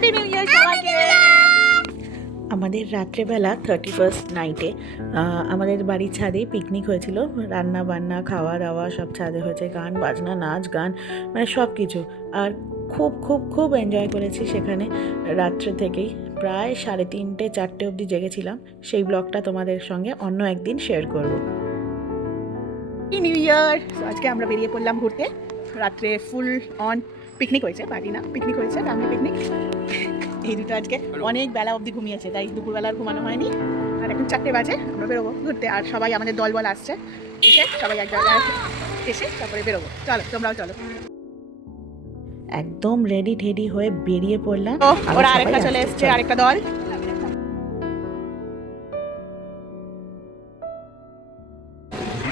Happy new ইয়ার সবাইকে। আমাদের রাত্রেবেলা 31st নাইটে আমাদের বাড়ির ছাদে পিকনিক হয়েছিল। রান্না বান্না খাওয়া দাওয়া সব ছাদে হয়েছে, গান বাজনা নাচ গান মানে সব কিছু। আর খুব খুব খুব এনজয় করেছি সেখানে। রাত্রে থেকেই প্রায় 3:30 4টে অবধি জেগেছিলাম। সেই ব্লগটা তোমাদের সঙ্গে অন্য একদিন শেয়ার করব। নিউ ইয়ার, আজকে আমরা বেরিয়ে পড়লাম ঘুরতে। রাত্রে ফুল অন পিকনিক হয়েছে, পার্টি না পিকনিক হয়েছে, ফ্যামিলি পিকনিক। এই দুটো আজকে অনেক বেলা অবধি ঘুমিয়েছে, তাই দুপুরবেলার ঘুমানো হয়নি। আর এখন 4টে বাজে, আমরা বেরোবো ঘুরতে। আর সবাই আমাদের দল আসছে, এসে সবাই এক জায়গায় এসে তারপরে বেরোবো। চলো তোমরাও চলো। একদম রেডি ঠেডি হয়ে বেরিয়ে পড়লাম। ওরা আরেকটা চলে এসছে, আরেকটা দল।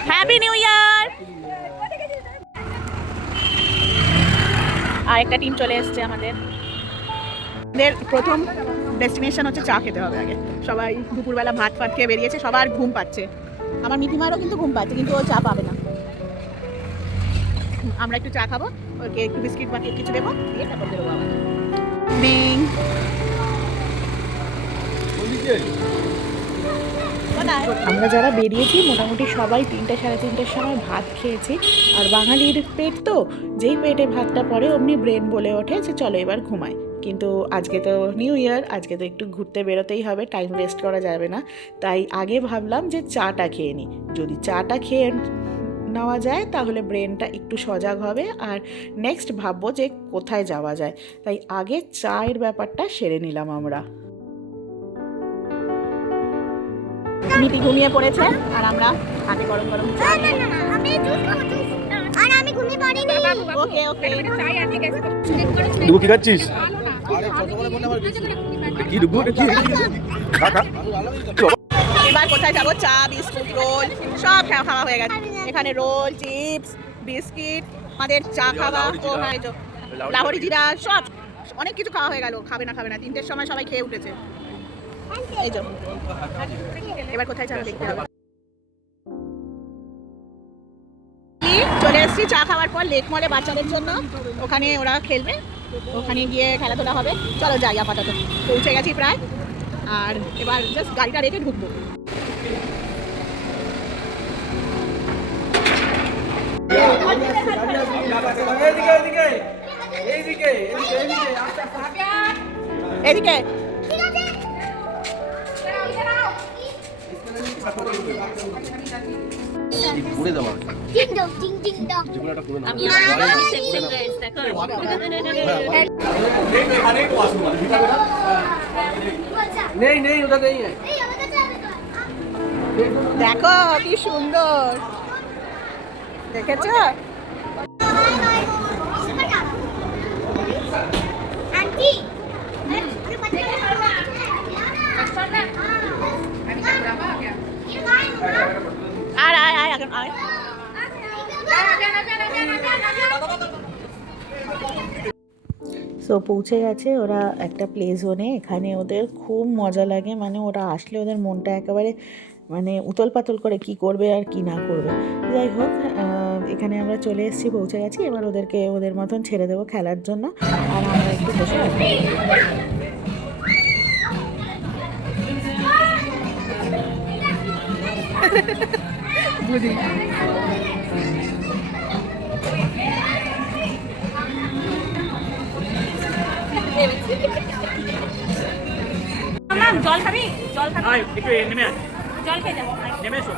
হ্যাপি নিউ ইয়ার। আর একটা টিম চলে এসছে আমাদের। প্রথম ডেস্টিনেশন হচ্ছে চা খেতে হবে আগে। সবাই দুপুরবেলা ভাত ফাত খেয়ে বেরিয়েছে, সবার ঘুম পাচ্ছে। আমার মিঠিমারও কিন্তু ঘুম পাচ্ছে, কিন্তু ও চা পাবে না। আমরা একটু চা খাবো, ওকে একটু বিস্কিট বাকি কিছু দেবো, দিয়ে তারপর বেরোবো আবার। আমরা যারা বেরিয়েছি মোটামুটি সবাই 3টে সাড়ে 3টের সময় ভাত খেয়েছি। আর বাঙালির পেট তো, যেই পেটে ভাতটা পড়ে অমনি ব্রেন বলে ওঠে যে চলো এবার ঘুমাই। কিন্তু আজকে তো নিউ ইয়ার, আজকে তো একটু ঘুরতে বেরোতেই হবে, টাইম ওয়েস্ট করা যাবে না। তাই আগে ভাবলাম যে চাটা খেয়ে নিই। যদি চাটা খেয়ে নেওয়া যায় তাহলে ব্রেনটা একটু সজাগ হবে, আর নেক্সট ভাববো যে কোথায় যাওয়া যায়। তাই আগে চায়ের ব্যাপারটা সেরে নিলাম আমরা। মিটি ঘুমিয়ে পড়েছে আর আমরা হাতে গরম গরম চা। ওকে ওকে। দুগু কি খাচ্ছিস? এবার কোথায় যাবো? চা বিস্কুট রোল সব খাওয়া হয়ে গেছে। এখানে রোল চিপস বিস্কিট, আমাদের চা খাওয়া, ও হ্যাঁ লাহোরি জিরা সব অনেক কিছু খাওয়া হয়ে গেল। খাবে না 3টের সময় সবাই খেয়ে উঠেছে। এই যে এবার কোথায় যাবো দেখতে হবে। চলে এসেছি চা খাওয়ার পর লেক মলে বাচ্চাদের জন্য। ওখানে ওরা খেলবে, ওখানে গিয়ে খেলাধুলা হবে। চলো যাই, আপাতত পৌঁছে গেছি প্রায়। আর এবার জাস্ট গাড়িটা রেখে ঢুকবো। এদিকে ঘুরে দেওয়া নেই ওটা নেই। দেখো কি সুন্দর, দেখেছো? সো পৌঁছে গেছে ওরা একটা প্লে জোনে। এখানে ওদের খুব মজা লাগে, মানে ওরা আসলে ওদের মনটা একেবারে মানে উতল পাতল করে কি করবে আর কি না করবে। যাই হোক, এখানে আমরা চলে এসেছি, পৌঁছে গেছি। এবার ওদেরকে ওদের মতন ছেড়ে দেবো খেলার জন্য, আর আমরা একটু বসে বুঝি। জল খাবি? জল খাবি? একটু নেমে আয়, জল খেয়ে যাবো, নেমে এসো।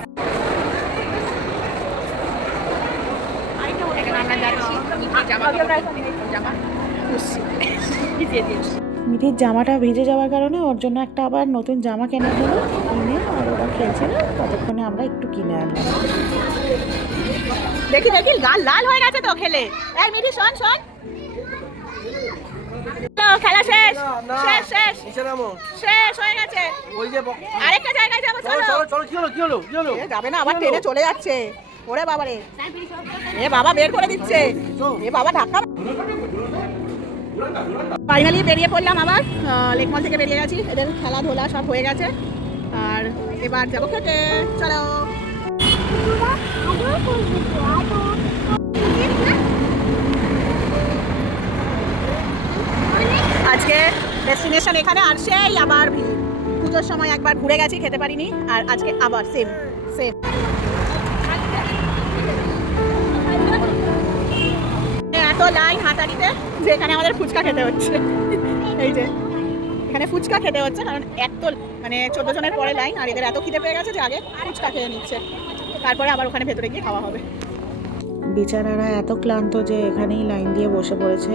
মিঠির জামাটা ভিজে যাওয়ার কারণে ওর জন্য একটা আবার নতুন জামা কেনা হলো, কিনে আর ওরা খেলছিল। ততক্ষণে আমরা একটু কিনে আনলাম। দেখি গাল লাল হয়ে গেছে তো খেলে। এই মিঠি শোন খেলা শেষ হয়ে গেছে। আরেকটা জায়গায় যাবো, চলো। যাবে না, আবার ট্রেনে চলে যাচ্ছে। ওরে বাবারে, এ বাবা বের করে দিচ্ছে, এ বাবা ধাক্কা। ফাইনালি বেরিয়ে পড়লাম আবার, লেক মল থেকে বেরিয়ে গেছি। এদের খেলাধুলা সব হয়ে গেছে, আর এবার যাবো খেতে। চলো। আজকে ডেস্টিনেশন এখানে আর সেই আবার ভিড়। পুজোর সময় একবার ঘুরে গেছি, খেতে পারিনি, আর আজকে আবার সেম। এত লাইন হাতারিতে যে এখানে আমাদের ফুচকা খেতে হচ্ছে। এই যে এখানে ফুচকা খেতে হচ্ছে, কারণ এত মানে 14 জনের পরে লাইন, আর এদের এত খিদে পেয়ে গেছে যে আগে ফুচকা খেয়ে নিচ্ছে, তারপরে আবার ওখানে ভেতরে গিয়ে খাওয়া হবে। বেচারারা এত ক্লান্ত যে এখানেই লাইন দিয়ে বসে পড়েছে,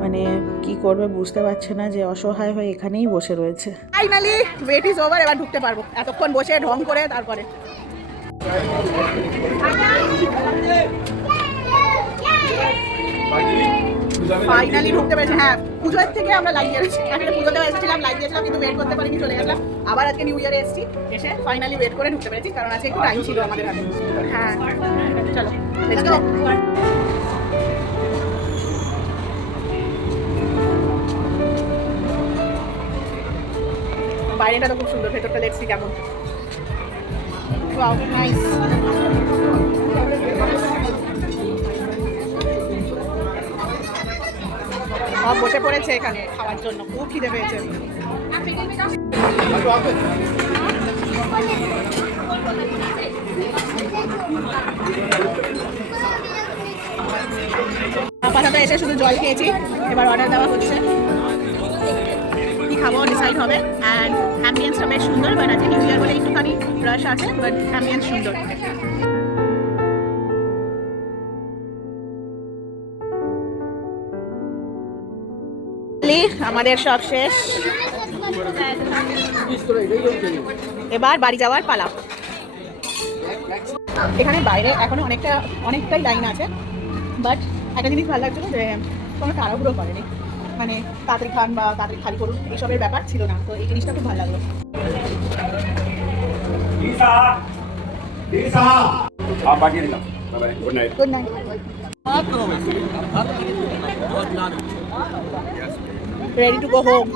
মানে কি করবে বুঝতে পারছে না, যে অসহায় হয়ে এখানেই বসে রয়েছে। ফাইনালি ওয়েট ইজ ওভার, এবার ঢুকতে পারবো। এতক্ষণ বসে ঢং করে তারপরে ফাইনালি ঢুকতে পেরেছি। হ্যাঁ, পুজোর থেকে আমরা লাইন দিয়েছি, আসলে পুজোতে এসেছিলাম, লাইন দিয়েছিলাম, কিন্তু ওয়েট করতে পারিনি, চলে গেছিলাম। আবার আজকে নিউ ইয়ারে এসেছি, এসে ফাইনালি ওয়েট করে ঢুকতে পেরেছি, কারণ আজকে একটু টাইম ছিল আমাদের হাতে। হ্যাঁ চলো লেটস গো। বাইরেটা তো খুব সুন্দর, ভেতরটা দেখছি কেমন। Wow nice. সব বসে পড়েছে এখানে খাওয়ার জন্য, খুব খিদে পেয়েছে। আপাতত এসে শুধু জল খেয়েছি, এবার অর্ডার দেওয়া হচ্ছে, কি খাবো ডিসাইড হবে। অ্যান্ড অ্যাম্বিয়েন্সটা বেশ সুন্দর, বাট আজকে নিউ ইয়ার বলে একটুখানি রাশ আছে, বাট অ্যাম্বিয়েন্স সুন্দর। আমাদের সব শেষ, এবার বাড়ি যাওয়ার পালা। এখানে বাইরে এখনো অনেকটাই লাইন আছে, বাট একটা জিনিস ভালো লাগছিল যে কোনো তাড়াহুড়ো করেনি, মানে তাড়াতাড়ি খান বা তাড়াতাড়ি খালি করুন এইসবের ব্যাপার ছিল না, তো এই জিনিসটা খুব ভালো লাগলো। Good night. Ready to go home.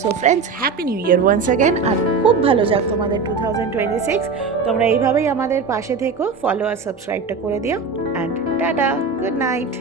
So friends, happy new year once again. আর খুব ভালো যাক তোমাদের 2026। তোমরা এইভাবেই আমাদের পাশে থেকো, ফলো আর সাবস্ক্রাইবটা করে দিও। And tata, good night.